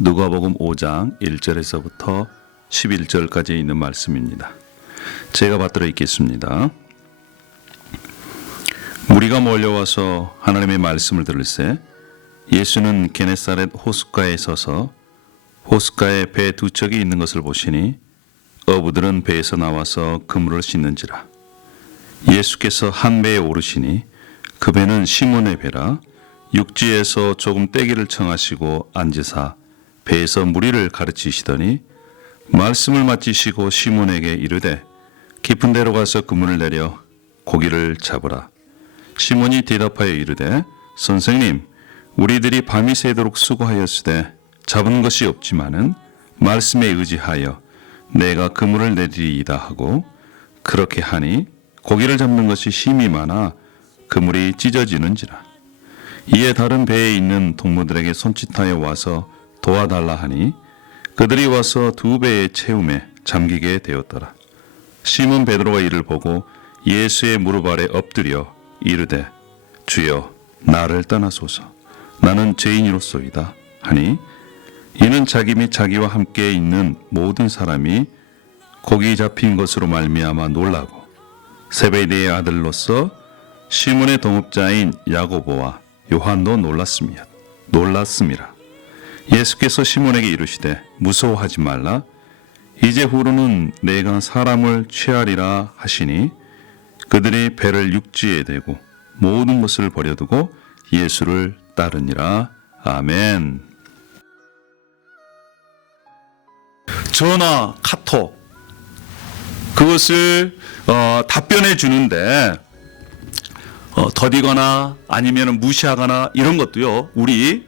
누가복음 5장 1절에서부터 11절까지 있는 말씀입니다. 제가 받들어 읽겠습니다. 무리가 몰려와서 하나님의 말씀을 들을새 예수는 게네사렛 호숫가에 서서 호숫가에 배 두 척이 있는 것을 보시니 어부들은 배에서 나와서 그물을 씻는지라 예수께서 한 배에 오르시니 그 배는 시몬의 배라 육지에서 조금 떼기를 청하시고 앉으사 배에서 무리를 가르치시더니 말씀을 마치시고 시몬에게 이르되 깊은 데로 가서 그물을 내려 고기를 잡으라. 시몬이 대답하여 이르되 선생님 우리들이 밤이 새도록 수고하였으되 잡은 것이 없지만은 말씀에 의지하여 내가 그물을 내리이다 하고 그렇게 하니 고기를 잡는 것이 힘이 많아 그물이 찢어지는지라. 이에 다른 배에 있는 동무들에게 손짓하여 와서 도와달라 하니 그들이 와서 두 배의 채움에 잠기게 되었더라 시몬 베드로가 이를 보고 예수의 무릎 아래 엎드려 이르되 주여 나를 떠나소서 나는 죄인이로소이다 하니 이는 자기 및 자기와 함께 있는 모든 사람이 고기 잡힌 것으로 말미암아 놀라고 세베대의 아들로서 시몬의 동업자인 야고보와 요한도 놀랐습니다. 놀랐습니다. 예수께서 시몬에게 이르시되 무서워하지 말라 이제 후로는 내가 사람을 취하리라 하시니 그들이 배를 육지에 대고 모든 것을 버려두고 예수를 따르니라. 아멘. 전화, 카톡 그것을 어, 답변해 주는데 어, 더디거나 아니면 무시하거나 이런 것도요 우리 어,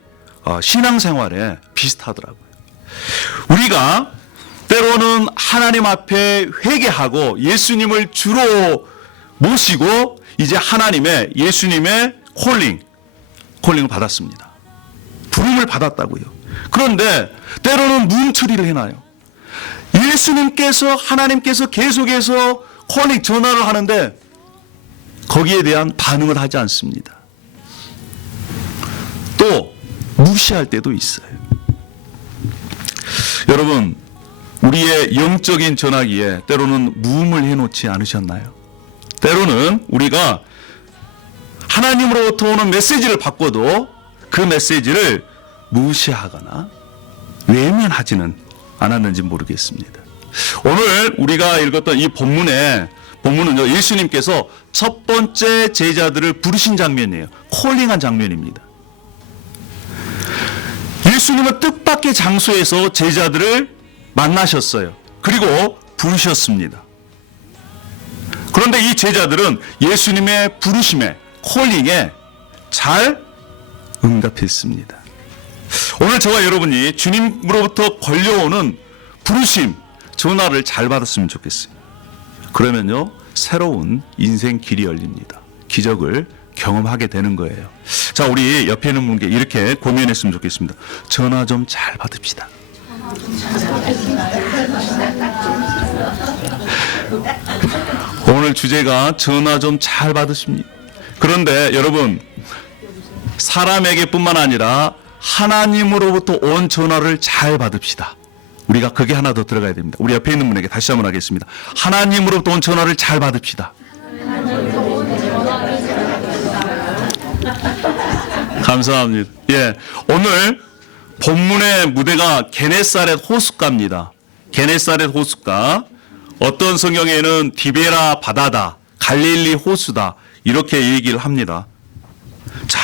신앙생활에 비슷하더라고요. 우리가 때로는 하나님 앞에 회개하고 예수님을 주로 모시고 이제 하나님의 예수님의 콜링 콜링을 받았습니다. 부름을 받았다고요. 그런데 때로는 눈처리를 해놔요. 예수님께서 하나님께서 계속해서 콜링 전화를 하는데 거기에 대한 반응을 하지 않습니다. 또 무시할 때도 있어요. 여러분 우리의 영적인 전화기에 때로는 무음을 해놓지 않으셨나요? 때로는 우리가 하나님으로부터 오는 메시지를 받고도 그 메시지를 무시하거나 외면하지는 않았는지 모르겠습니다. 오늘 우리가 읽었던 이 본문에 본문은요 예수님께서 첫 번째 제자들을 부르신 장면이에요. 콜링한 장면입니다. 예수님은 뜻밖의 장소에서 제자들을 만나셨어요. 그리고 부르셨습니다. 그런데 이 제자들은 예수님의 부르심에 콜링에 잘 응답했습니다. 오늘 저와 여러분이 주님으로부터 걸려오는 부르심, 전화를 잘 받았으면 좋겠어요. 그러면요, 새로운 인생 길이 열립니다. 기적을 경험하게 되는 거예요. 자, 우리 옆에 있는 분께 이렇게 고민했으면 좋겠습니다. 전화 좀 잘 받읍시다. 오늘 주제가 전화 좀 잘 받으십니다. 그런데 여러분, 사람에게뿐만 아니라 하나님으로부터 온 전화를 잘 받읍시다. 우리가 그게 하나 더 들어가야 됩니다. 우리 옆에 있는 분에게 다시 한번 하겠습니다. 하나님으로부터 온 전화를 잘 받읍시다. 감사합니다. 예. 오늘 본문의 무대가 게네사렛 호숫가입니다. 게네사렛 호숫가. 어떤 성경에는 디베라 바다다, 갈릴리 호수다, 이렇게 얘기를 합니다. 자,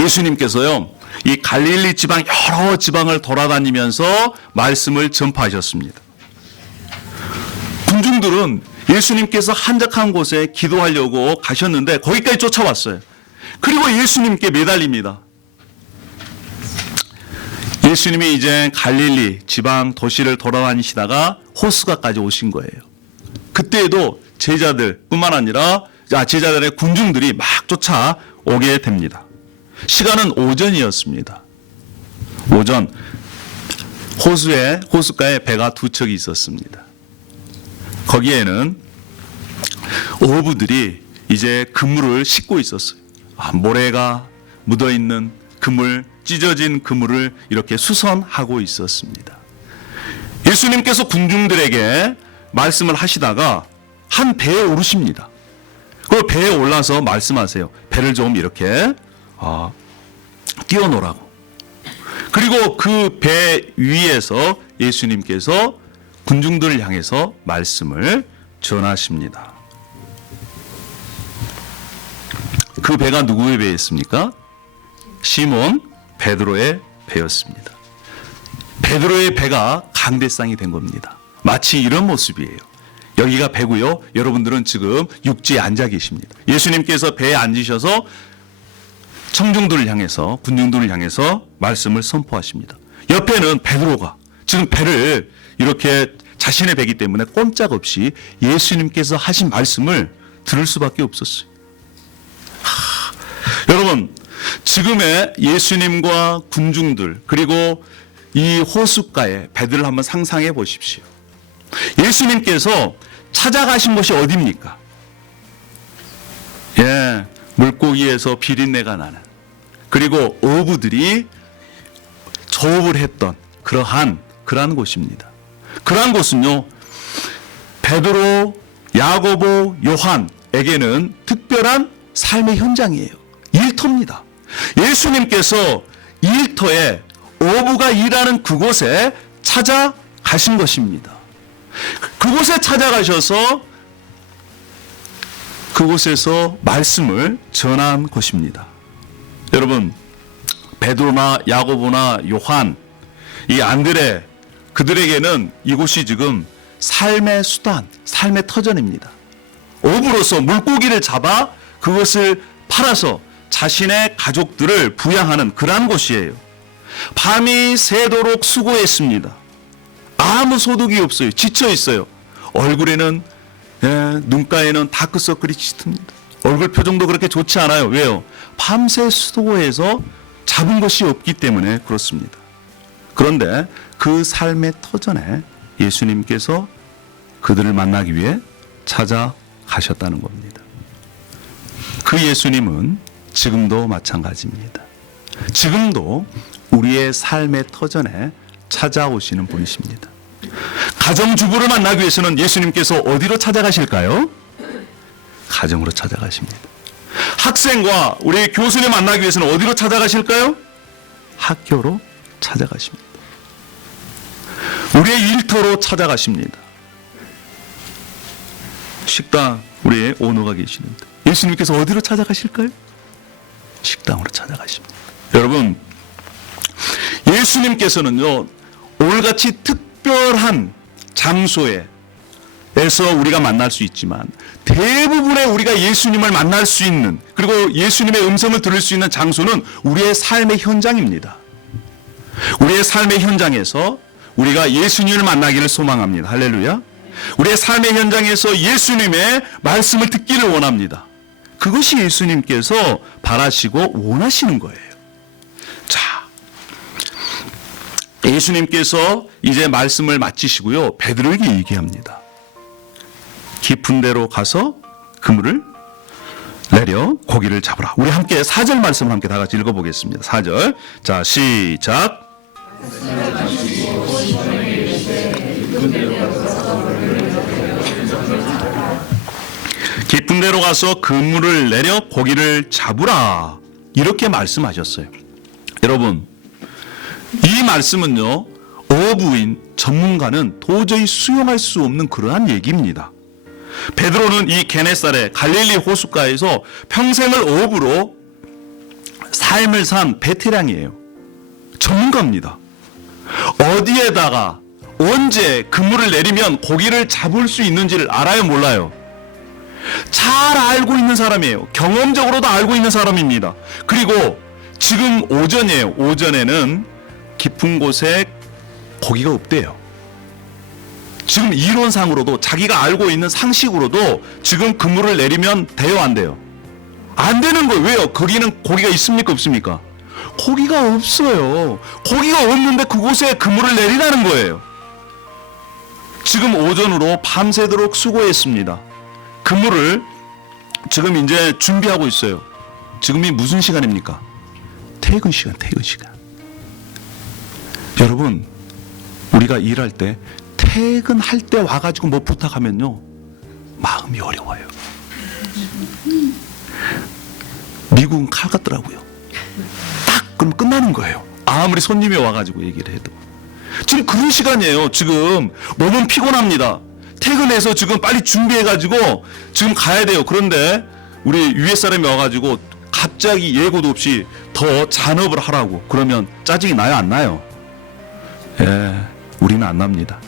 예수님께서요, 이 갈릴리 지방, 여러 지방을 돌아다니면서 말씀을 전파하셨습니다. 군중들은 예수님께서 한적한 곳에 기도하려고 가셨는데 거기까지 쫓아왔어요. 그리고 예수님께 매달립니다. 예수님이 이제 갈릴리 지방 도시를 돌아다니시다가 호수가까지 오신 거예요. 그때에도 제자들뿐만 아니라 아, 제자들의 군중들이 막 쫓아오게 됩니다. 시간은 오전이었습니다. 오전 호수에 호수가에 배가 두 척이 있었습니다. 거기에는 어부들이 이제 그물을 싣고 있었어요. 아, 모래가 묻어 있는 그물 찢어진 그물을 이렇게 수선하고 있었습니다. 예수님께서 군중들에게 말씀을 하시다가 한 배에 오르십니다. 그 배에 올라서 말씀하세요. 배를 좀 이렇게 아, 띄워놓으라고. 그리고 그 배 위에서 예수님께서 군중들을 향해서 말씀을 전하십니다. 그 배가 누구의 배였습니까? 시몬 베드로의 배였습니다. 베드로의 배가 강대상이 된 겁니다. 마치 이런 모습이에요. 여기가 배고요. 여러분들은 지금 육지에 앉아 계십니다. 예수님께서 배에 앉으셔서 청중들을 향해서 군중들을 향해서 말씀을 선포하십니다. 옆에는 베드로가 지금 배를 이렇게 자신의 배기 때문에 꼼짝없이 예수님께서 하신 말씀을 들을 수밖에 없었어요. 하, 여러분 지금의 예수님과 군중들 그리고 이 호숫가에 배들을 한번 상상해 보십시오. 예수님께서 찾아가신 곳이 어디입니까? 예, 물고기에서 비린내가 나는 그리고 어부들이 조업을 했던 그러한 그러한 곳입니다. 그러한 곳은요 베드로, 야고보, 요한에게는 특별한 삶의 현장이에요. 일터입니다. 예수님께서 일터에 어부가 일하는 그곳에 찾아가신 것입니다. 그곳에 찾아가셔서 그곳에서 말씀을 전한 것입니다. 여러분 베드로나 야고보나 요한 이 안드레 그들에게는 이곳이 지금 삶의 수단, 삶의 터전입니다. 어부로서 물고기를 잡아 그것을 팔아서 자신의 가족들을 부양하는 그러한 곳이에요. 밤이 새도록 수고했습니다. 아무 소득이 없어요. 지쳐 있어요. 얼굴에는 예, 눈가에는 다크서클이 짙습니다. 얼굴 표정도 그렇게 좋지 않아요. 왜요? 밤새 수고해서 잡은 것이 없기 때문에 그렇습니다. 그런데 그 삶의 터전에 예수님께서 그들을 만나기 위해 찾아가셨다는 겁니다. 그 예수님은 지금도 마찬가지입니다. 지금도 우리의 삶의 터전에 찾아오시는 분이십니다. 가정주부를 만나기 위해서는 예수님께서 어디로 찾아가실까요? 가정으로 찾아가십니다. 학생과 우리 교수님 만나기 위해서는 어디로 찾아가실까요? 학교로 찾아가십니다. 우리의 일터로 찾아가십니다. 식당 우리의 오너가 계시는데 예수님께서 어디로 찾아가실까요? 식당으로 찾아가십니다. 여러분 예수님께서는요 오늘같이 특별한 장소에 에서 우리가 만날 수 있지만 대부분의 우리가 예수님을 만날 수 있는 그리고 예수님의 음성을 들을 수 있는 장소는 우리의 삶의 현장입니다. 우리의 삶의 현장에서 우리가 예수님을 만나기를 소망합니다. 할렐루야. 우리의 삶의 현장에서 예수님의 말씀을 듣기를 원합니다. 그것이 예수님께서 바라시고 원하시는 거예요. 자, 예수님께서 이제 말씀을 마치시고요. 베드로에게 얘기합니다. 깊은 데로 가서 그물을 내려 고기를 잡으라. 우리 함께 사절 말씀을 함께 다 같이 읽어보겠습니다. 사절. 자, 시작. 데로 가서 그물을 내려 고기를 잡으라. 이렇게 말씀하셨어요. 여러분, 이 말씀은요, 어부인 전문가는 도저히 수용할 수 없는 그러한 얘기입니다. 베드로는 이 게네살의 갈릴리 호숫가에서 평생을 어부로 삶을 산 베테랑이에요. 전문가입니다. 어디에다가 언제 그물을 내리면 고기를 잡을 수 있는지를 알아요, 몰라요? 잘 알고 있는 사람이에요. 경험적으로도 알고 있는 사람입니다. 그리고 지금 오전이에요. 오전에는 깊은 곳에 고기가 없대요. 지금 이론상으로도 자기가 알고 있는 상식으로도 지금 그물을 내리면 돼요, 안 돼요? 안 되는 거예요. 왜요? 거기는 고기가 있습니까, 없습니까? 고기가 없어요. 고기가 없는데 그곳에 그물을 내리라는 거예요. 지금 오전으로 밤새도록 수고했습니다. 그물을 지금 이제 준비하고 있어요. 지금이 무슨 시간입니까? 퇴근 시간, 퇴근 시간. 여러분, 우리가 일할 때 퇴근할 때 와가지고 뭐 부탁하면요, 마음이 어려워요. 미국은 칼 같더라고요. 딱 그럼 끝나는 거예요. 아무리 손님이 와가지고 얘기를 해도. 지금 그런 시간이에요. 지금 몸은 피곤합니다. 퇴근해서 지금 빨리 준비해가지고 지금 가야 돼요. 그런데 우리 위에 사람이 와가지고 갑자기 예고도 없이 더 잔업을 하라고 그러면 짜증이 나요 안 나요? 예, 우리는 안 납니다.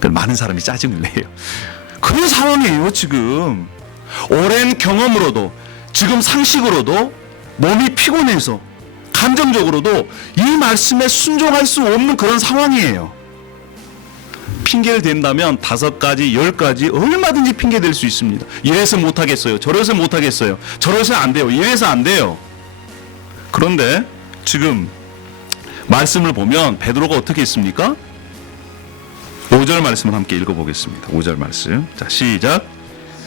그 많은 사람이 짜증을 내요. 그런 상황이에요 지금. 오랜 경험으로도 지금 상식으로도 몸이 피곤해서 감정적으로도 이 말씀에 순종할 수 없는 그런 상황이에요. 핑계를 댄다면 다섯 가지, 열 가지 얼마든지 핑계 댈 수 있습니다. 이래서 못 하겠어요. 저래서 못 하겠어요. 저래서 안 돼요. 이래서 안 돼요. 그런데 지금 말씀을 보면 베드로가 어떻게 했습니까? 5절 말씀을 함께 읽어보겠습니다. 5절 말씀. 자, 시작.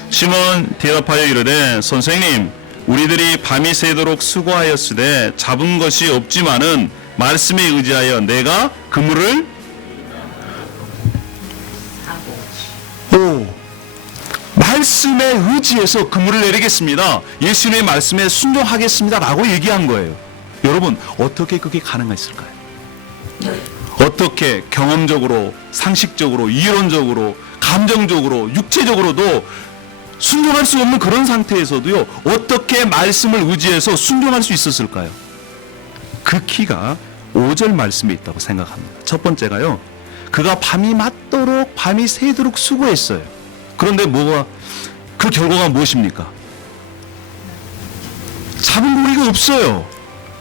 시몬 대답하여 이르되 선생님 우리들이 밤이 새도록 수고하였으되 잡은 것이 없지만은 말씀에 의지하여 내가 그물을 오 말씀에 의지해서 그물을 내리겠습니다. 예수님의 말씀에 순종하겠습니다라고 얘기한 거예요. 여러분 어떻게 그게 가능했을까요? 어떻게 경험적으로, 상식적으로, 이론적으로, 감정적으로, 육체적으로도 순종할 수 없는 그런 상태에서도요, 어떻게 말씀을 의지해서 순종할 수 있었을까요? 그 키가 5절 말씀에 있다고 생각합니다. 첫 번째가요, 그가 밤이 맞도록, 밤이 새도록 수고했어요. 그런데 뭐가, 그 결과가 무엇입니까? 잡은 고기가 없어요.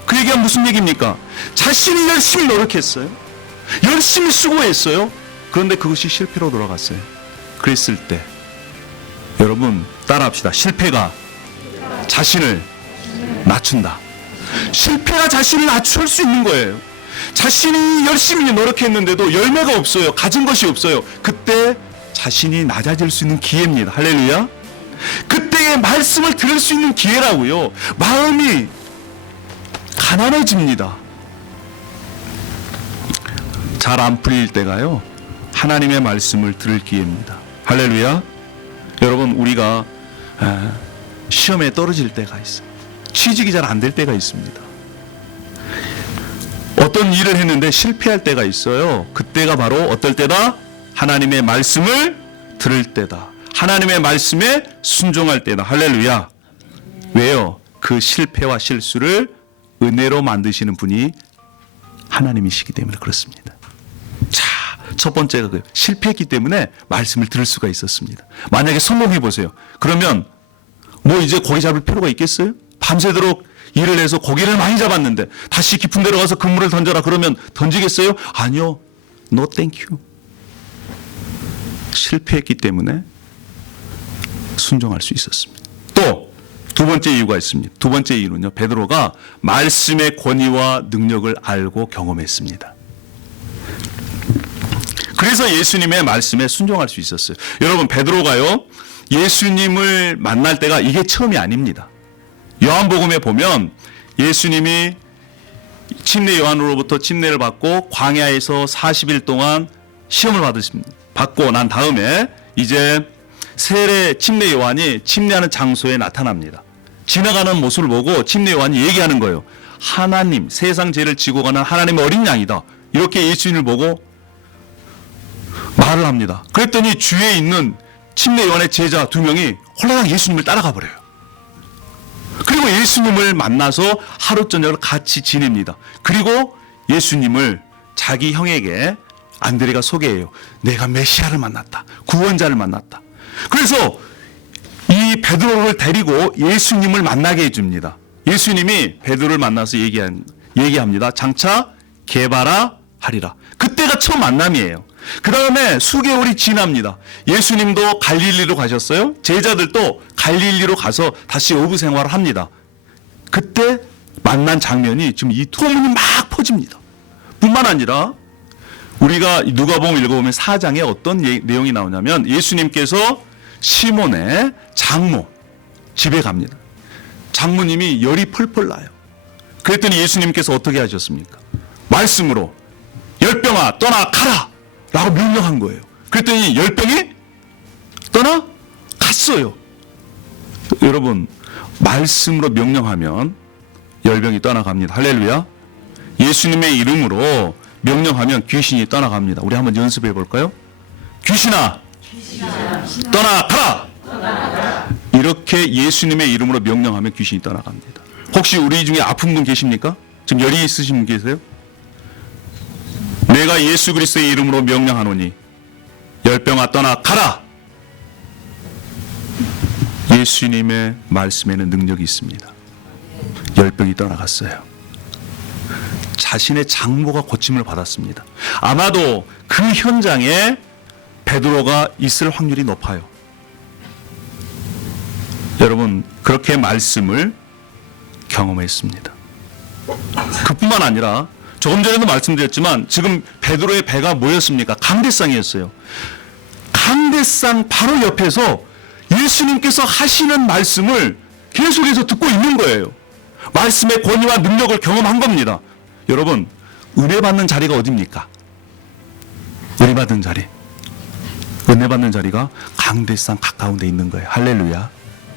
그 얘기가 무슨 얘기입니까? 자신이 열심히 노력했어요. 열심히 수고했어요. 그런데 그것이 실패로 돌아갔어요. 그랬을 때 여러분 따라합시다. 실패가 자신을 낮춘다. 실패가 자신을 낮출 수 있는 거예요. 자신이 열심히 노력했는데도 열매가 없어요. 가진 것이 없어요. 그때 자신이 낮아질 수 있는 기회입니다. 할렐루야. 그때의 말씀을 들을 수 있는 기회라고요. 마음이 가난해집니다. 잘 안 풀릴 때가요. 하나님의 말씀을 들을 기회입니다. 할렐루야. 여러분 우리가 에, 시험에 떨어질 때가 있어요. 취직이 잘 안 될 때가 있습니다. 어떤 일을 했는데 실패할 때가 있어요. 그때가 바로 어떨 때다? 하나님의 말씀을 들을 때다. 하나님의 말씀에 순종할 때다. 할렐루야. 왜요? 그 실패와 실수를 은혜로 만드시는 분이 하나님이시기 때문에 그렇습니다. 자, 첫 번째가 그 실패했기 때문에 말씀을 들을 수가 있었습니다. 만약에 성공해 보세요. 그러면 뭐 이제 고기 잡을 필요가 있겠어요? 밤새도록 일을 해서 고기를 많이 잡았는데 다시 깊은 데로 가서 그물을 던져라 그러면 던지겠어요? 아니요. No thank you. 실패했기 때문에 순종할 수 있었습니다. 또 두 번째 이유가 있습니다. 두 번째 이유는요. 베드로가 말씀의 권위와 능력을 알고 경험했습니다. 그래서 예수님의 말씀에 순종할 수 있었어요. 여러분 베드로가요. 예수님을 만날 때가 이게 처음이 아닙니다. 요한복음에 보면 예수님이 침례 요한으로부터 침례를 받고 광야에서 40일 동안 시험을 받으십니다. 받고 난 다음에 이제 세례 침례 요한이 침례하는 장소에 나타납니다. 지나가는 모습을 보고 침례 요한이 얘기하는 거예요. 하나님, 세상 죄를 지고 가는 하나님의 어린 양이다. 이렇게 예수님을 보고 말을 합니다. 그랬더니 주위에 있는 침례 요한의 제자 두 명이 홀라당 예수님을 따라가 버려요. 그리고 예수님을 만나서 하루 저녁을 같이 지냅니다. 그리고 예수님을 자기 형에게 안드레가 소개해요. 내가 메시아를 만났다. 구원자를 만났다. 그래서 이 베드로를 데리고 예수님을 만나게 해줍니다. 예수님이 베드로를 만나서 얘기한, 얘기합니다. 장차 개바라 하리라. 그때가 처음 만남이에요. 그 다음에 수개월이 지납니다. 예수님도 갈릴리로 가셨어요. 제자들도 갈릴리로 가서 다시 어부 생활을 합니다. 그때 만난 장면이 지금 이 소문이 막 퍼집니다. 뿐만 아니라 우리가 누가복음 읽어보면 사장에 어떤 예- 내용이 나오냐면 예수님께서 시몬의 장모 집에 갑니다. 장모님이 열이 펄펄 나요. 그랬더니 예수님께서 어떻게 하셨습니까? 말씀으로 열병아 떠나 가라 라고 명령한 거예요. 그랬더니 열병이 떠나 갔어요. 여러분 말씀으로 명령하면 열병이 떠나갑니다. 할렐루야. 예수님의 이름으로 명령하면 귀신이 떠나갑니다. 우리 한번 연습해 볼까요? 귀신아, 떠나가라. 이렇게 예수님의 이름으로 명령하면 귀신이 떠나갑니다. 혹시 우리 중에 아픈 분 계십니까? 지금 열이 있으신 분 계세요? 내가 예수 그리스도의 이름으로 명령하노니 열병아 떠나 가라. 예수님의 말씀에는 능력이 있습니다. 열병이 떠나갔어요. 자신의 장모가 고침을 받았습니다. 아마도 그 현장에 베드로가 있을 확률이 높아요. 여러분 그렇게 말씀을 경험했습니다. 그뿐만 아니라 조금 전에도 말씀드렸지만 지금 베드로의 배가 뭐였습니까? 강대상이었어요. 강대상 바로 옆에서 예수님께서 하시는 말씀을 계속해서 듣고 있는 거예요. 말씀의 권위와 능력을 경험한 겁니다. 여러분 은혜 받는 자리가 어디입니까? 은혜 받는 자리. 은혜 받는 자리가 강대상 가까운 데 있는 거예요. 할렐루야.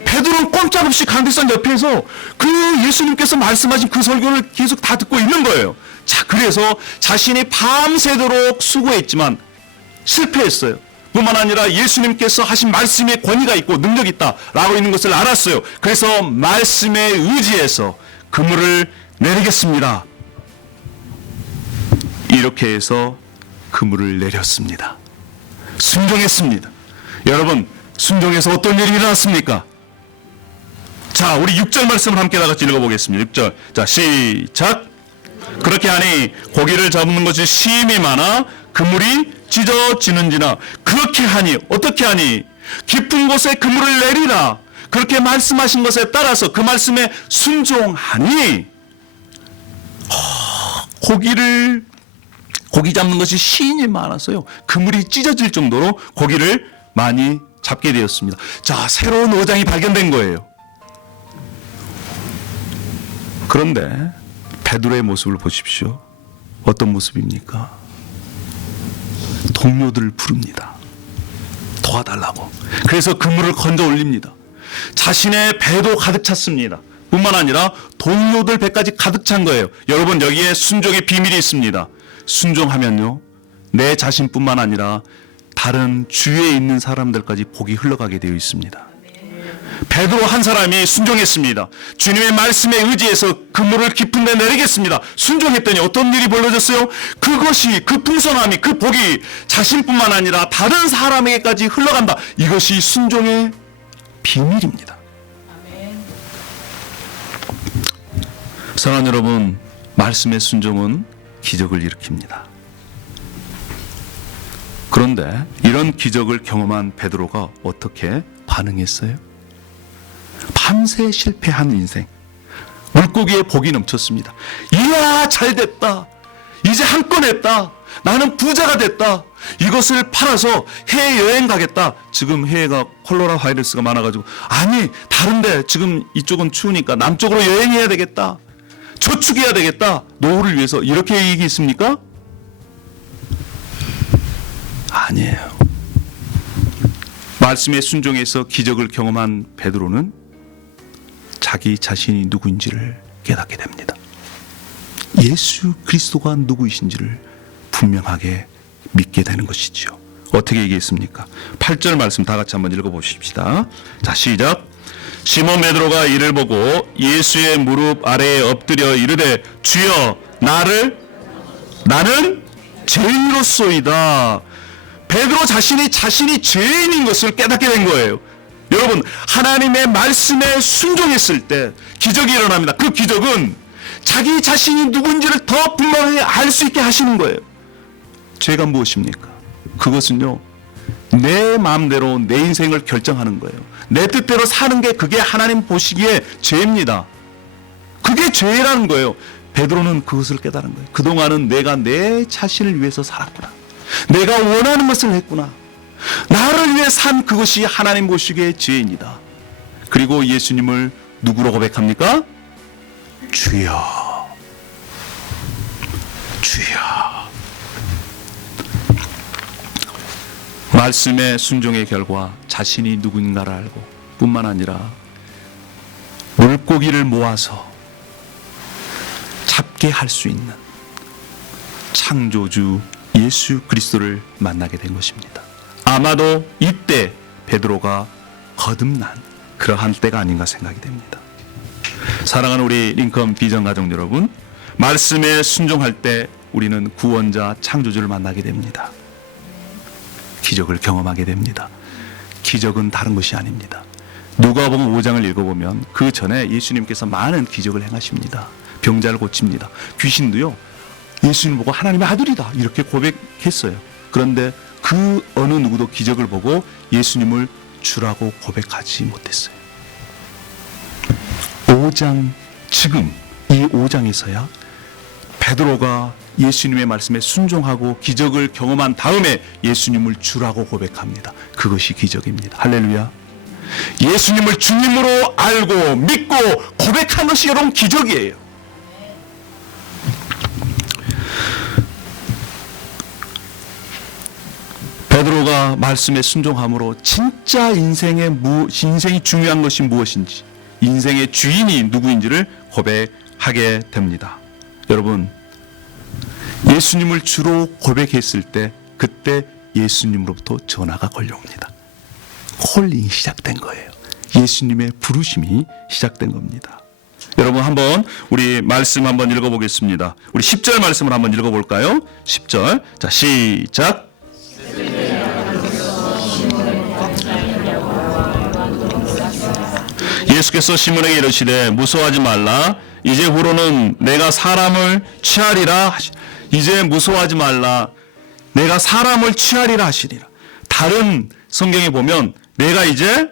베드로는 꼼짝없이 강대상 옆에서 그 예수님께서 말씀하신 그 설교를 계속 다 듣고 있는 거예요. 자, 그래서 자신이 밤새도록 수고했지만 실패했어요. 뿐만 아니라 예수님께서 하신 말씀에 권위가 있고 능력이 있다라고 있는 것을 알았어요. 그래서 말씀에 의지해서 그물을 내리겠습니다. 이렇게 해서 그물을 내렸습니다. 순종했습니다. 여러분, 순종해서 어떤 일이 일어났습니까? 자, 우리 6절 말씀을 함께 다 같이 읽어보겠습니다. 6절. 자, 시작. 그렇게 하니 고기를 잡는 것이 심히 많아 그물이 찢어지는지나 그렇게 하니 어떻게 하니 깊은 곳에 그물을 내리라 그렇게 말씀하신 것에 따라서 그 말씀에 순종하니 어, 고기를 고기 잡는 것이 시인이 많아서요. 그물이 찢어질 정도로 고기를 많이 잡게 되었습니다. 자, 새로운 어장이 발견된 거예요. 그런데 베드로의 모습을 보십시오. 어떤 모습입니까? 동료들을 부릅니다. 도와달라고. 그래서 그물을 건져 올립니다. 자신의 배도 가득 찼습니다. 뿐만 아니라 동료들 배까지 가득 찬 거예요. 여러분 여기에 순종의 비밀이 있습니다. 순종하면요. 내 자신뿐만 아니라 다른 주위에 있는 사람들까지 복이 흘러가게 되어 있습니다. 베드로 한 사람이 순종했습니다. 주님의 말씀에 의지해서 그물을 깊은 데 내리겠습니다. 순종했더니 어떤 일이 벌어졌어요? 그것이 그 풍성함이 그 복이 자신뿐만 아니라 다른 사람에게까지 흘러간다. 이것이 순종의 비밀입니다. 사랑하는 여러분, 말씀의 순종은 기적을 일으킵니다. 그런데 이런 기적을 경험한 베드로가 어떻게 반응했어요? 밤새 실패한 인생. 물고기에 복이 넘쳤습니다. 이야, 잘 됐다. 이제 한 건 했다. 나는 부자가 됐다. 이것을 팔아서 해외 여행 가겠다. 지금 해외가 콜로라 바이러스가 많아가지고 아니 다른데 지금 이쪽은 추우니까 남쪽으로 여행해야 되겠다. 저축해야 되겠다. 노후를 위해서 이렇게 얘기했습니까? 아니에요. 말씀에 순종해서 기적을 경험한 베드로는 자기 자신이 누구인지를 깨닫게 됩니다. 예수 그리스도가 누구이신지를 분명하게 믿게 되는 것이지요. 어떻게 얘기했습니까? 8절 말씀 다 같이 한번 읽어 보십시다. 자, 시작. 시몬 베드로가 이를 보고 예수의 무릎 아래에 엎드려 이르되 주여 나를 나는 죄인으로소이다. 베드로 자신이 자신이 죄인인 것을 깨닫게 된 거예요. 여러분 하나님의 말씀에 순종했을 때 기적이 일어납니다. 그 기적은 자기 자신이 누군지를 더 분명히 알 수 있게 하시는 거예요. 죄가 무엇입니까? 그것은요 내 마음대로 내 인생을 결정하는 거예요. 내 뜻대로 사는 게 그게 하나님 보시기에 죄입니다. 그게 죄라는 거예요. 베드로는 그것을 깨달은 거예요. 그동안은 내가 내 자신을 위해서 살았구나. 내가 원하는 것을 했구나. 나를 위해 산 그것이 하나님 보시기에 죄입니다. 그리고 예수님을 누구로 고백합니까? 주여. 주여. 말씀의 순종의 결과 자신이 누군가를 알고 뿐만 아니라 물고기를 모아서 잡게 할 수 있는 창조주 예수 그리스도를 만나게 된 것입니다. 아마도 이때 베드로가 거듭난 그러한 때가 아닌가 생각이 됩니다. 사랑하는 우리 링컨 비전 가족 여러분, 말씀에 순종할 때 우리는 구원자 창조주를 만나게 됩니다. 기적을 경험하게 됩니다. 기적은 다른 것이 아닙니다. 누가복음 5장을 읽어보면 그 전에 예수님께서 많은 기적을 행하십니다. 병자를 고칩니다. 귀신도요. 예수님 보고 하나님의 아들이다 이렇게 고백했어요. 그런데 그 어느 누구도 기적을 보고 예수님을 주라고 고백하지 못했어요. 5장 지금 이 5장에서야 베드로가 예수님의 말씀에 순종하고 기적을 경험한 다음에 예수님을 주라고 고백합니다. 그것이 기적입니다. 할렐루야. 예수님을 주님으로 알고 믿고 고백한 것이 여러분 기적이에요. 베드로가 말씀에 순종함으로 진짜 인생의 무, 인생이 중요한 것이 무엇인지 인생의 주인이 누구인지를 고백하게 됩니다. 여러분 예수님을 주로 고백했을 때 그때 예수님으로부터 전화가 걸려옵니다. 콜링이 시작된 거예요. 예수님의 부르심이 시작된 겁니다. 여러분 한번 우리 말씀 한번 읽어보겠습니다. 우리 10절 말씀을 한번 읽어볼까요? 10절 자 시작 예수께서 시몬에게 이르시되 무서워하지 말라. 이제 후로는 내가 사람을 취하리라 이제 무서워하지 말라. 내가 사람을 취하리라 하시리라. 다른 성경에 보면 내가 이제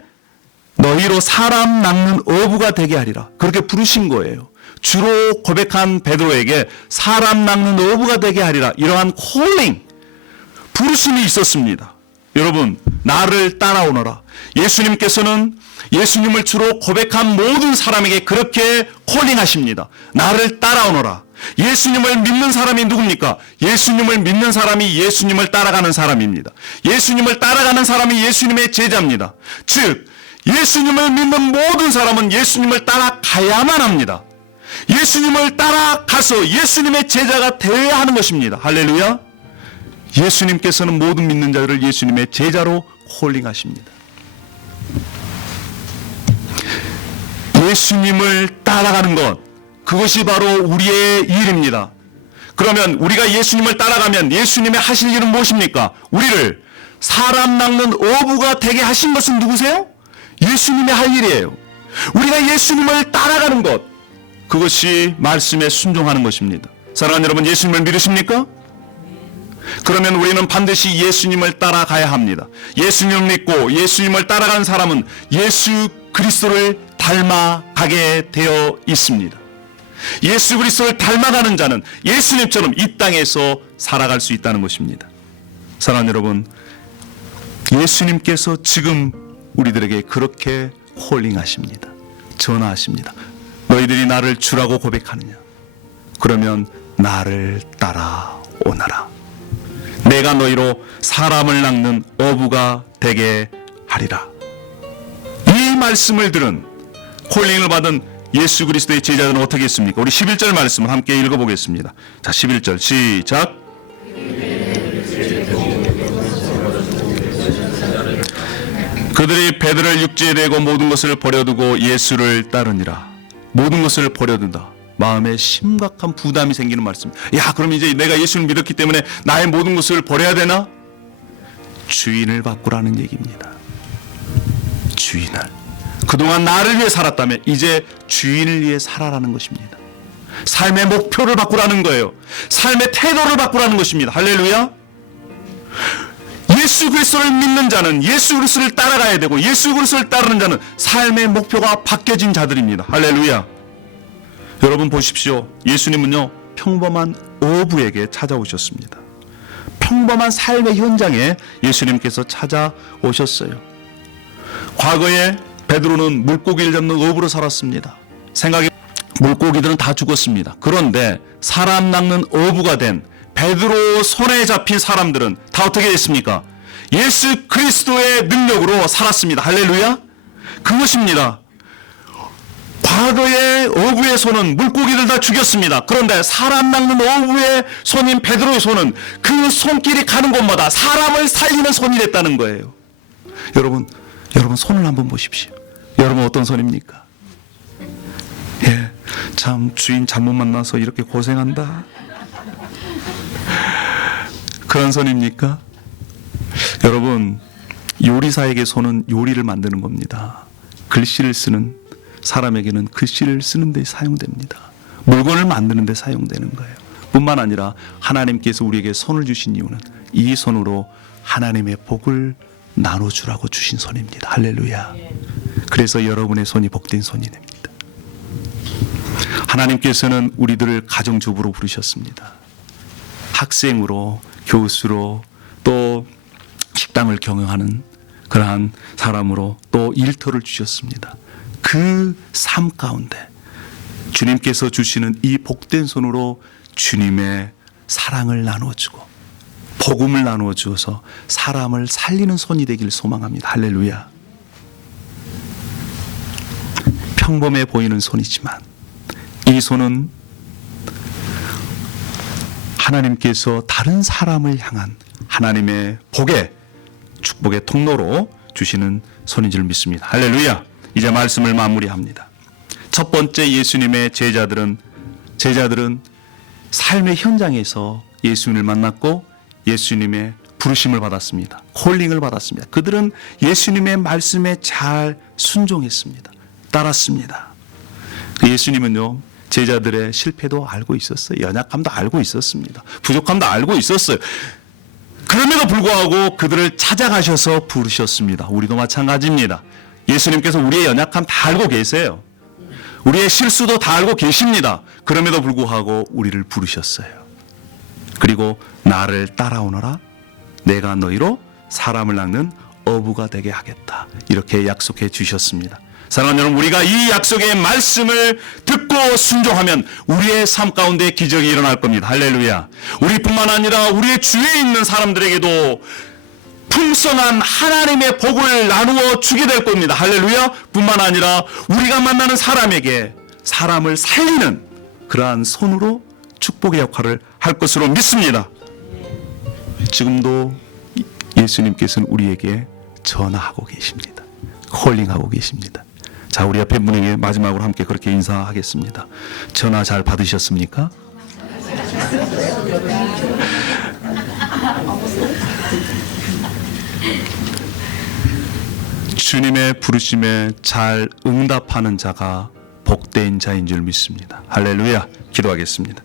너희로 사람 낚는 어부가 되게 하리라. 그렇게 부르신 거예요. 주로 고백한 베드로에게 사람 낚는 어부가 되게 하리라. 이러한 콜링 부르심이 있었습니다. 여러분, 나를 따라오너라. 예수님께서는 예수님을 주로 고백한 모든 사람에게 그렇게 콜링하십니다. 나를 따라오너라. 예수님을 믿는 사람이 누굽니까? 예수님을 믿는 사람이 예수님을 따라가는 사람입니다. 예수님을 따라가는 사람이 예수님의 제자입니다. 즉, 예수님을 믿는 모든 사람은 예수님을 따라가야만 합니다. 예수님을 따라가서 예수님의 제자가 되어야 하는 것입니다. 할렐루야. 예수님께서는 모든 믿는 자들을 예수님의 제자로 콜링하십니다. 예수님을 따라가는 것, 그것이 바로 우리의 일입니다. 그러면 우리가 예수님을 따라가면 예수님의 하실 일은 무엇입니까? 우리를 사람 낚는 어부가 되게 하신 것은 누구세요? 예수님의 할 일이에요. 우리가 예수님을 따라가는 것, 그것이 말씀에 순종하는 것입니다. 사랑하는 여러분, 예수님을 믿으십니까? 그러면 우리는 반드시 예수님을 따라가야 합니다. 예수님을 믿고 예수님을 따라가는 사람은 예수 그리스도를 닮아가게 되어 있습니다. 예수 그리스도를 닮아가는 자는 예수님처럼 이 땅에서 살아갈 수 있다는 것입니다. 사랑하는 여러분, 예수님께서 지금 우리들에게 그렇게 콜링하십니다. 전화하십니다. 너희들이 나를 주라고 고백하느냐? 그러면 나를 따라오너라. 내가 너희로 사람을 낚는 어부가 되게 하리라. 이 말씀을 들은 콜링을 받은 예수 그리스도의 제자들은 어떻게 했습니까? 우리 11절 말씀을 함께 읽어보겠습니다. 자, 11절 시작. 그들이 베드를 육지에 대고 모든 것을 버려두고 예수를 따르니라. 모든 것을 버려둔다. 마음에 심각한 부담이 생기는 말씀. 야, 그럼 이제 내가 예수를 믿었기 때문에 나의 모든 것을 버려야 되나? 주인을 바꾸라는 얘기입니다. 주인을. 그동안 나를 위해 살았다면 이제 주인을 위해 살아라는 것입니다. 삶의 목표를 바꾸라는 거예요. 삶의 태도를 바꾸라는 것입니다. 할렐루야. 예수 그리스도를 믿는 자는 예수 그리스도를 따라가야 되고 예수 그리스도를 따르는 자는 삶의 목표가 바뀌어진 자들입니다. 할렐루야. 여러분 보십시오. 예수님은요 평범한 어부에게 찾아오셨습니다. 평범한 삶의 현장에 예수님께서 찾아오셨어요. 과거에 베드로는 물고기를 잡는 어부로 살았습니다. 생각에 물고기들은 다 죽었습니다. 그런데 사람 낚는 어부가 된 베드로 손에 잡힌 사람들은 다 어떻게 됐습니까? 예수 그리스도의 능력으로 살았습니다. 할렐루야. 그것입니다. 과거의 어부의 손은 물고기들 다 죽였습니다. 그런데 사람 낚는 어부의 손인 베드로의 손은 그 손길이 가는 곳마다 사람을 살리는 손이 됐다는 거예요. 여러분, 여러분 손을 한번 보십시오. 여러분 어떤 손입니까? 예, 참 주인 잘못 만나서 이렇게 고생한다. 그런 손입니까? 여러분 요리사에게 손은 요리를 만드는 겁니다. 글씨를 쓰는 사람에게는 글씨를 쓰는 데 사용됩니다. 물건을 만드는 데 사용되는 거예요. 뿐만 아니라 하나님께서 우리에게 손을 주신 이유는 이 손으로 하나님의 복을 나눠주라고 주신 손입니다. 할렐루야. 그래서 여러분의 손이 복된 손이 됩니다. 하나님께서는 우리들을 가정주부로 부르셨습니다. 학생으로 교수로 또 식당을 경영하는 그러한 사람으로 또 일터를 주셨습니다. 그 삶 가운데 주님께서 주시는 이 복된 손으로 주님의 사랑을 나누어주고 복음을 나누어 주어서 사람을 살리는 손이 되길 소망합니다. 할렐루야. 평범해 보이는 손이지만 이 손은 하나님께서 다른 사람을 향한 하나님의 복의 축복의 통로로 주시는 손인 줄 믿습니다. 할렐루야. 이제 말씀을 마무리합니다. 첫 번째 예수님의 제자들은 제자들은 삶의 현장에서 예수님을 만났고 예수님의 부르심을 받았습니다. 콜링을 받았습니다. 그들은 예수님의 말씀에 잘 순종했습니다. 따랐습니다. 그 예수님은요 제자들의 실패도 알고 있었어요. 연약함도 알고 있었습니다. 부족함도 알고 있었어요. 그럼에도 불구하고 그들을 찾아가셔서 부르셨습니다. 우리도 마찬가지입니다. 예수님께서 우리의 연약함 다 알고 계세요. 우리의 실수도 다 알고 계십니다. 그럼에도 불구하고 우리를 부르셨어요. 그리고 나를 따라오너라. 내가 너희로 사람을 낚는 어부가 되게 하겠다. 이렇게 약속해 주셨습니다. 사랑하는 여러분, 우리가 이 약속의 말씀을 듣고 순종하면 우리의 삶 가운데 기적이 일어날 겁니다. 할렐루야. 우리뿐만 아니라 우리의 주위에 있는 사람들에게도 풍성한 하나님의 복을 나누어 주게 될 겁니다. 할렐루야. 뿐만 아니라 우리가 만나는 사람에게 사람을 살리는 그러한 손으로 축복의 역할을 할 것으로 믿습니다. 지금도 예수님께서는 우리에게 전화하고 계십니다. 콜링하고 계십니다. 자, 우리 옆에 분에게 마지막으로 함께 그렇게 인사하겠습니다. 전화 잘 받으셨습니까? 주님의 부르심에 잘 응답하는 자가 복된 자인 줄 믿습니다. 할렐루야. 기도하겠습니다.